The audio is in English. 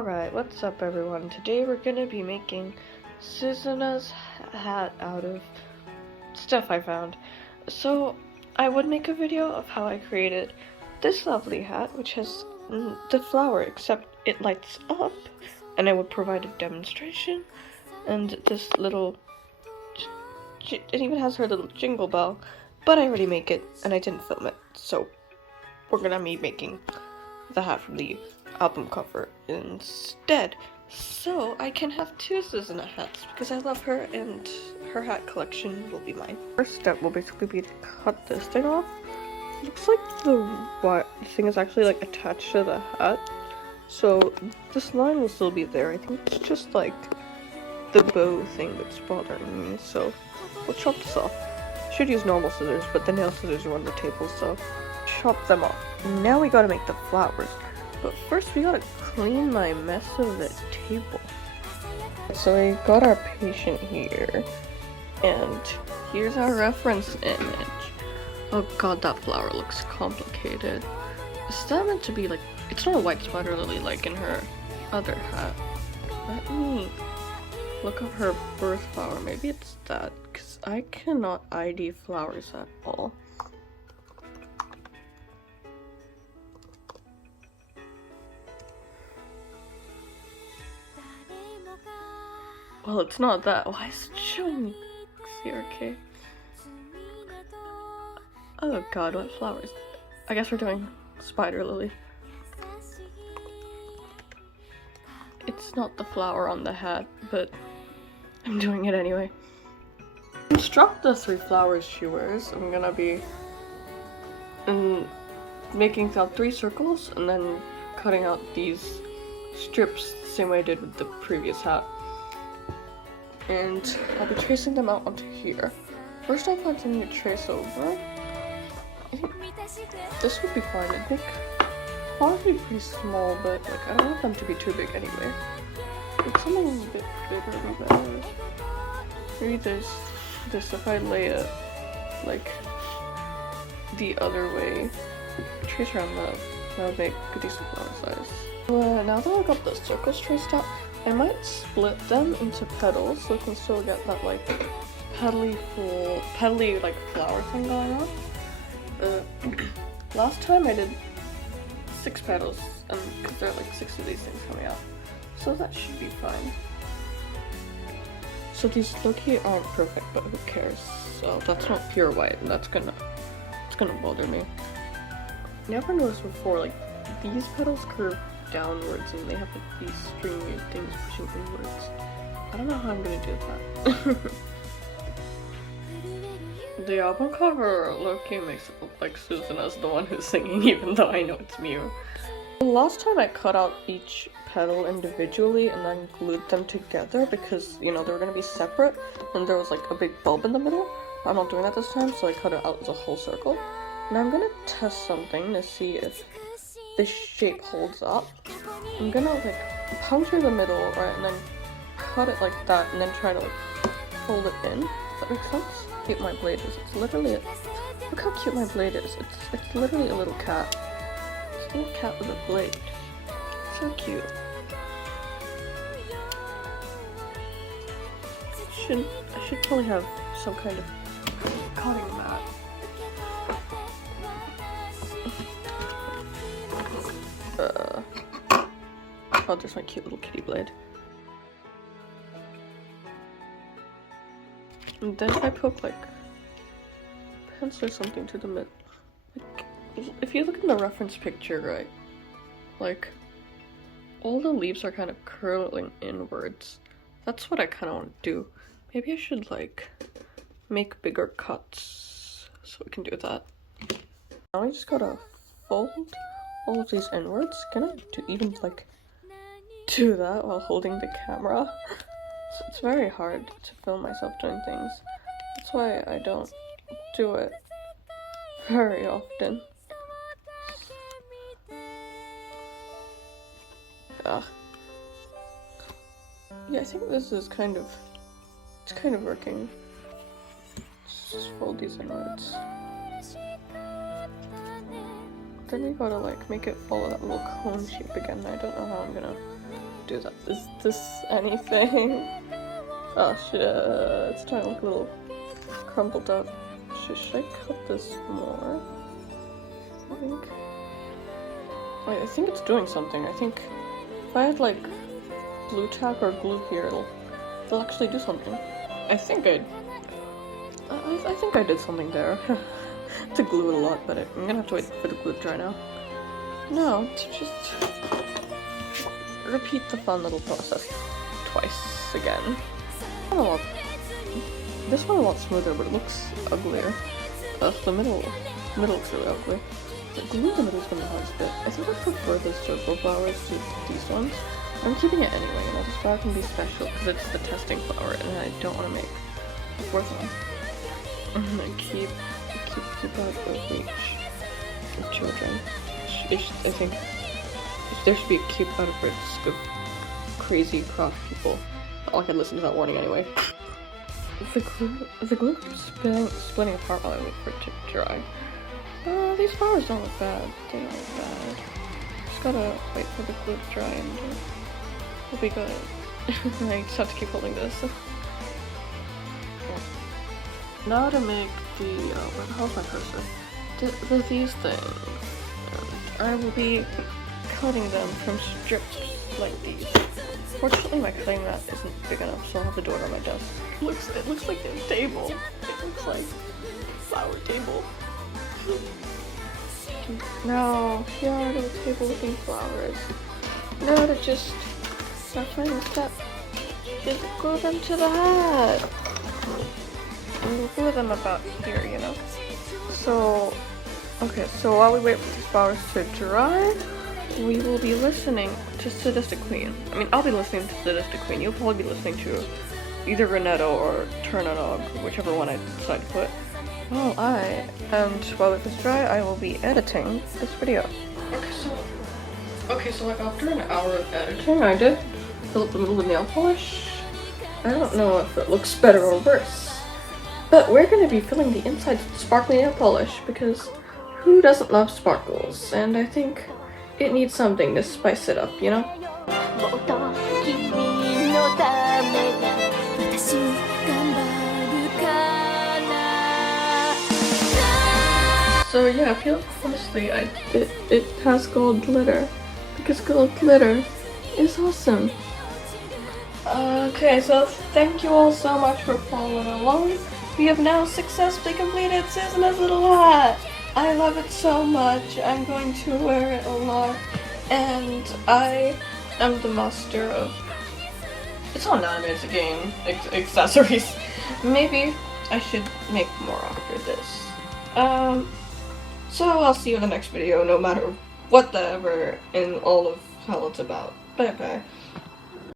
Alright, what's up everyone? Today we're gonna be making Suzuna's hat out of stuff I found. So, I would make a video of how I created this lovely hat, which has the flower, except it lights up, and I would provide a demonstration, and this little, it even has her little jingle bell, but I already make it, and I didn't film it, so we're gonna be making the hat from the album cover instead, so I can have two Suzuna hats because I love her and her hat collection will be mine. First step will basically be to cut this thing off. Looks like the thing is actually like attached to the hat, so this line will still be there. I think it's just like the bow thing that's bothering me, so we'll chop this off. Should use normal scissors, but the nail scissors are on the table, so chop them off. Now we gotta make the flowers. But first we gotta clean my mess of the table. So we got our patient here, and here's our reference image. Oh god, that flower looks complicated. Is that meant to be like, it's not a white spider lily like in her other hat. Let me look up her birth flower, maybe it's that, because I cannot ID flowers at all. Well, it's not that. Why is it showing me CRK? Oh god, what flowers? I guess we're doing spider lily. It's not the flower on the hat, but I'm doing it anyway. Construct the 3 flowers she wears. I'm gonna be making out 3 circles and then cutting out these strips the same way I did with the previous hat. And I'll be tracing them out onto here. First off, I'm going to trace over. I think this would be fine. I think probably pretty small, but like I don't want them to be too big anyway. Like some a little bit bigger would be better. Maybe there's this if I lay it like the other way. Trace around that would make a decent flower size. Now that I got the circles traced out, I might split them into petals so we can still get that like petally like flower thing going on. Last time I did 6 petals, and because there are like 6 of these things coming out, so that should be fine. So these low-key aren't perfect, but who cares? So that's not pure white, and it's gonna bother me. Never noticed before, like these petals curve downwards and they have like these stringy things pushing inwards. I don't know how I'm gonna do that. The album cover low-key makes it look like Suzuna's the one who's singing, even though I know it's Mew. Last time I cut out each petal individually and then glued them together because, you know, they were gonna be separate and there was like a big bulb in the middle. I'm not doing that this time, so I cut it out as a whole circle. Now I'm gonna test something to see if this shape holds up. I'm gonna like puncture the middle, right, and then cut it like that, and then try to like fold it in. Does that make sense? How cute my blade is. It's literally look how cute my blade is. It's literally a little cat. It's a little cat with a blade. So cute. I should probably have some kind of cutting mat. Oh, there's my cute little kitty blade. And then I poke like pencil or something to the middle. Like, if you look in the reference picture, right, like all the leaves are kind of curling inwards. That's what I kind of want to do. Maybe I should like make bigger cuts so we can do that. Now I just gotta fold all of these inwards. Can I even like do that while holding the camera? So it's very hard to film myself doing things. That's why I don't do it very often. Yeah, I think this is kind of working. Let's just fold these inwards. Then we gotta like make it follow that little cone shape again. I don't know how I'm gonna do that. Is this anything? Oh shit, it's trying to look a little crumpled up. Should I cut this more? I think it's doing something. I think if I had like glue tack or glue here, it'll actually do something. I think I did something there. To glue it a lot, but I'm gonna have to wait for the glue to dry now. No, to just repeat the fun little process twice again. This one a lot smoother, but it looks uglier. The middle looks really ugly. The glue in the middle is gonna be the hardest bit. I think I prefer the circle flowers to these ones. I'm keeping it anyway, you know, this flower can be special because it's the testing flower and I don't want to make the fourth one. I'm gonna keep out of reach of children. I think there should be a keep out of risk of crazy cross people. Not like I'd listen to that warning anyway. The glue keeps splitting apart while I wait for it to dry. These flowers don't look bad. They don't look bad. Just gotta wait for the glue to dry and we'll be good. I just have to keep holding this. Now to make the, how's my cursor? These things. And I will be cutting them from strips like these. Fortunately, my cutting mat isn't big enough, so I'll have to do it on my desk. It looks like a table. It looks like a flower table. No, here are the table looking flowers. Now to just, my final step, just glue them to the hat. And we'll glue them about here, you know. So, okay, so while we wait for these flowers to dry, we will be listening to Sadistic Queen. I mean, I'll be listening to Sadistic Queen. You'll probably be listening to either Renetto or Turnanog, whichever one I decide to put. While while it is dry, I will be editing this video. Okay, so like after an hour of editing, I did fill up the middle with nail polish. I don't know if it looks better or worse, but we're going to be filling the inside with sparkly nail polish because who doesn't love sparkles? And I think it needs something to spice it up, you know? So yeah, feel closely. It has gold glitter because gold glitter is awesome. Okay, so thank you all so much for following along. We have now successfully completed Suzuna's little hat. I love it so much. I'm going to wear it a lot, and I am the master of. It's not an anime, it's a game. Accessories. Maybe I should make more after this. So I'll see you in the next video, no matter whatever in all of hell it's about. Bye bye.